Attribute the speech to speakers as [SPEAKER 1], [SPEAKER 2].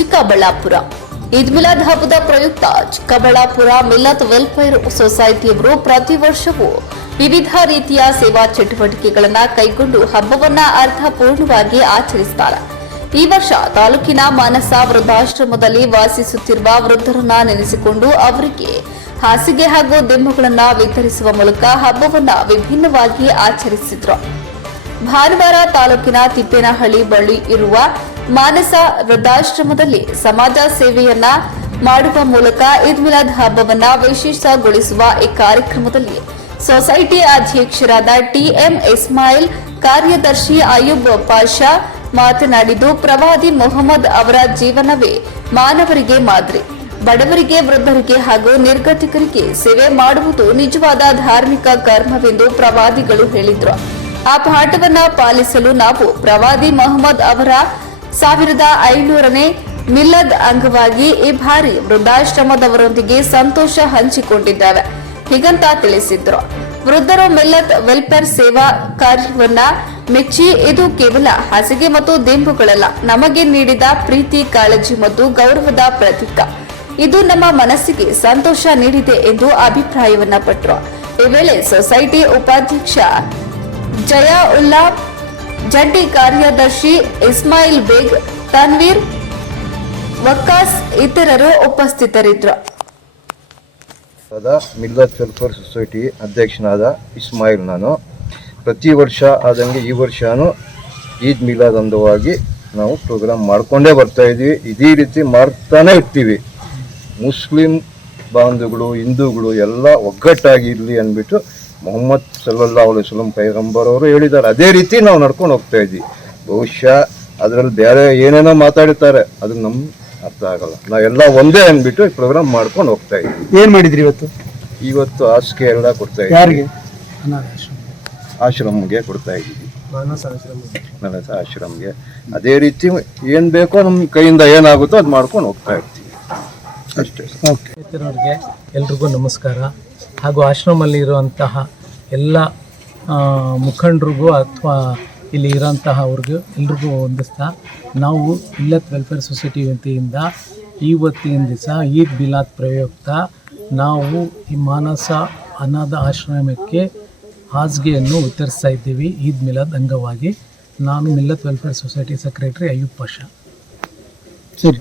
[SPEAKER 1] ಚಿಕ್ಕಬಳ್ಳಾಪುರ. ಈದ್ ಮಿಲಾದ್ ಹಬ್ಬದ ಪ್ರಯುಕ್ತ ಚಿಕ್ಕಬಳ್ಳಾಪುರ ಮಿಲ್ಲತ್ ವೆಲ್ಫೇರ್ ಸೊಸೈಟಿಯವರು ಪ್ರತಿ ವರ್ಷವೂ ವಿವಿಧ ರೀತಿಯ ಸೇವಾ ಚಟುವಟಿಕೆಗಳನ್ನು ಕೈಗೊಂಡು ಹಬ್ಬವನ್ನ ಅರ್ಥಪೂರ್ಣವಾಗಿ ಆಚರಿಸುತ್ತಾರೆ ಈ ವರ್ಷ ತಾಲೂಕಿನ ಮಾನಸ ವೃದ್ಧಾಶ್ರಮದಲ್ಲಿ ವಾಸಿಸುತ್ತಿರುವ ವೃದ್ಧರನ್ನ ನೆನೆಸಿಕೊಂಡು ಅವರಿಗೆ ಹಾಸಿಗೆ ಹಾಗೂ ದಿಮ್ಮಗಳನ್ನ ವಿತರಿಸುವ ಮೂಲಕ ಹಬ್ಬವನ್ನ ವಿಭಿನ್ನವಾಗಿ ಆಚರಿಸಿದ್ರು. ಭಾನುವಾರ ತಾಲೂಕಿನ ತಿಪ್ಪೇನಹಳ್ಳಿ ಬಳಿ ಇರುವ ಮಾನಸ ವೃದ್ಧಾಶ್ರಮದಲ್ಲಿ ಸಮಾಜ ಸೇವೆಯನ್ನ ಮಾಡುವ ಮೂಲಕ ಈದ್ ಮಿಲಾದ್ ಹಬ್ಬವನ್ನ ವಿಶೇಷಗೊಳಿಸುವ ಈ ಕಾರ್ಯಕ್ರಮದಲ್ಲಿ ಸೊಸೈಟಿ ಅಧ್ಯಕ್ಷರಾದ ಟಿಎಂ ಇಸ್ಮಾಯಿಲ್, ಕಾರ್ಯದರ್ಶಿ ಅಯೂಬ್ ಪಾಷಾ ಮಾತನಾಡಿದ್ದು, ಪ್ರವಾದಿ ಮೊಹಮ್ಮದ್ ಅವರ ಜೀವನವೇ ಮಾನವರಿಗೆ ಮಾದರಿ. ಬಡವರಿಗೆ, ವೃದ್ಧರಿಗೆ ಹಾಗೂ ನಿರ್ಗತಿಕರಿಗೆ ಸೇವೆ ಮಾಡುವುದು ನಿಜವಾದ ಧಾರ್ಮಿಕ ಕರ್ಮವೆಂದು ಪ್ರವಾದಿಗಳು ಹೇಳಿದ್ರು. ಆ ಪಾಠವನ್ನ ಪಾಲಿಸಲು ನಾವು ಪ್ರವಾದಿ ಮೊಹಮ್ಮದ್ ಅವರ ಸಾವಿರದ ಐನೂರನೇ ಮಿಲ್ಲದ್ ಅಂಗವಾಗಿ ಈ ಬಾರಿ ವೃದ್ಧಾಶ್ರಮದವರೊಂದಿಗೆ ಸಂತೋಷ ಹಂಚಿಕೊಂಡಿದ್ದೇವೆ. ಹೀಗಂತ ತಿಳಿಸಿದ್ರು. ವೃದ್ಧರು ಮಿಲ್ಲತ್ ವೆಲ್ಫೇರ್ ಸೇವಾ ಕಾರ್ಯವನ್ನ ಮೆಚ್ಚಿ, ಇದು ಕೇವಲ ಹಾಸಿಗೆ ಮತ್ತು ದಿಂಬುಗಳಲ್ಲ, ನಮಗೆ ನೀಡಿದ ಪ್ರೀತಿ, ಕಾಳಜಿ ಮತ್ತು ಗೌರವದ ಪ್ರತೀಕ. ಇದು ನಮ್ಮ ಮನಸ್ಸಿಗೆ ಸಂತೋಷ ನೀಡಿದೆ ಎಂದು ಅಭಿಪ್ರಾಯವನ್ನ ಪಟ್ಟರು ಈ ವೇಳೆ ಸೊಸೈಟಿ ಉಪಾಧ್ಯಕ್ಷ ಜಯಾ ಉಲ್ಲಾ ಜಂಟಿ ಕಾರ್ಯದರ್ಶಿ ಇಸ್ಮಾಯಿಲ್ ಬೇಗ್, ತನ್ವೀರ್, ವಕ್ಕಾಸ್ ಇತರರು ಉಪಸ್ಥಿತರಿದ್ದರು.
[SPEAKER 2] ಮಿಲ್ಲತ್ ವೆಲ್ಫೇರ್ ಸೊಸೈಟಿ ಅಧ್ಯಕ್ಷನಾದ ಇಸ್ಮಾಯಿಲ್ ನಾನು. ಪ್ರತಿ ವರ್ಷ ಆದಂಗೆ ಈ ವರ್ಷನೂ ಈದ್ ಮಿಲಾದ್ ಅಂದವಾಗಿ ನಾವು ಪ್ರೋಗ್ರಾಮ್ ಮಾಡ್ಕೊಂಡೇ ಬರ್ತಾ ಇದ್ದೀವಿ. ಇದೇ ರೀತಿ ಮಾಡ್ತಾನೆ ಇರ್ತೀವಿ. ಮುಸ್ಲಿಂ ಬಾಂಧುಗಳು, ಹಿಂದೂಗಳು ಎಲ್ಲ ಒಗ್ಗಟ್ಟಾಗಿರಲಿ ಅಂದ್ಬಿಟ್ಟು ಮೊಹಮ್ಮದ್ ಸಲ್ಲಲ್ಲಾ ಅಲೈವಲಂ ಪೈಗಂಬರ್ ಅವರು ಹೇಳಿದ್ದಾರೆ. ಅದೇ ರೀತಿ ನಾವು ನಡ್ಕೊಂಡು ಹೋಗ್ತಾ ಇದ್ವಿ ಬಹುಶಃ ಅದರಲ್ಲಿ ಬೇರೆ ಏನೇನೋ ಮಾತಾಡಿರ್ತಾರೆ. ಅದು ನಮ್ಗೆ ಅರ್ಥ ಆಗಲ್ಲ. ನಾವೆಲ್ಲ ಒಂದೇ ಅಂದ್ಬಿಟ್ಟು ಈ ಪ್ರೋಗ್ರಾಮ್ ಮಾಡ್ಕೊಂಡು ಹೋಗ್ತಾ ಇದ್ವಿ
[SPEAKER 3] ಏನ್ ಮಾಡಿದ್ರಿ ಇವತ್ತು?
[SPEAKER 2] ಇವತ್ತು ಹಾಸಿಗೆ ಎಲ್ಲ ಕೊಡ್ತಾ
[SPEAKER 3] ಇದ್ವಿ
[SPEAKER 2] ಇದ್ದೀವಿ ಆಶ್ರಮ್ಗೆ ಕೊಡ್ತಾ ಇದ್ದೀವಿ. ಮಾನಸ ಆಶ್ರಮ್ಗೆ. ಅದೇ ರೀತಿ ಏನ್ ಬೇಕೋ ನಮ್ಮ ಕೈಯಿಂದ ಏನಾಗುತ್ತೋ ಅದು ಮಾಡ್ಕೊಂಡು ಹೋಗ್ತಾ ಇರ್ತೀವಿ. ಅಷ್ಟೇ.
[SPEAKER 3] ಓಕೆ.
[SPEAKER 4] ಎಲ್ರಿಗೂ ನಮಸ್ಕಾರ. ಹಾಗೂ ಆಶ್ರಮಲ್ಲಿ ಇರುವಂತಹ ಎಲ್ಲ ಮುಖಂಡರಿಗೂ ಅಥವಾ ಇಲ್ಲಿ ಇರೋಂತಹ ಅವ್ರಿಗೂ ಎಲ್ರಿಗೂ ಹೊಂದಿಸ್ತಾ ನಾವು ಇಲ್ಲತ್ ವೆಲ್ಫೇರ್ ಸೊಸೈಟಿ ವತಿಯಿಂದ ಇವತ್ತಿನ ದಿವಸ ಈದ್ ಬಿಲಾತ್ ಪ್ರಯುಕ್ತ ನಾವು ಈ ಮಾನಸ ಅನಾಥ ಆಶ್ರಮಕ್ಕೆ ಹಾಸಿಗೆಯನ್ನು ವಿತರಿಸ್ತಾ ಇದ್ದೀವಿ. ಈದ್ ಮಿಲಾದ್ ಅಂಗವಾಗಿ. ನಾನು Millat welfare society secretary Ayyub Pasha
[SPEAKER 3] ಸರಿ.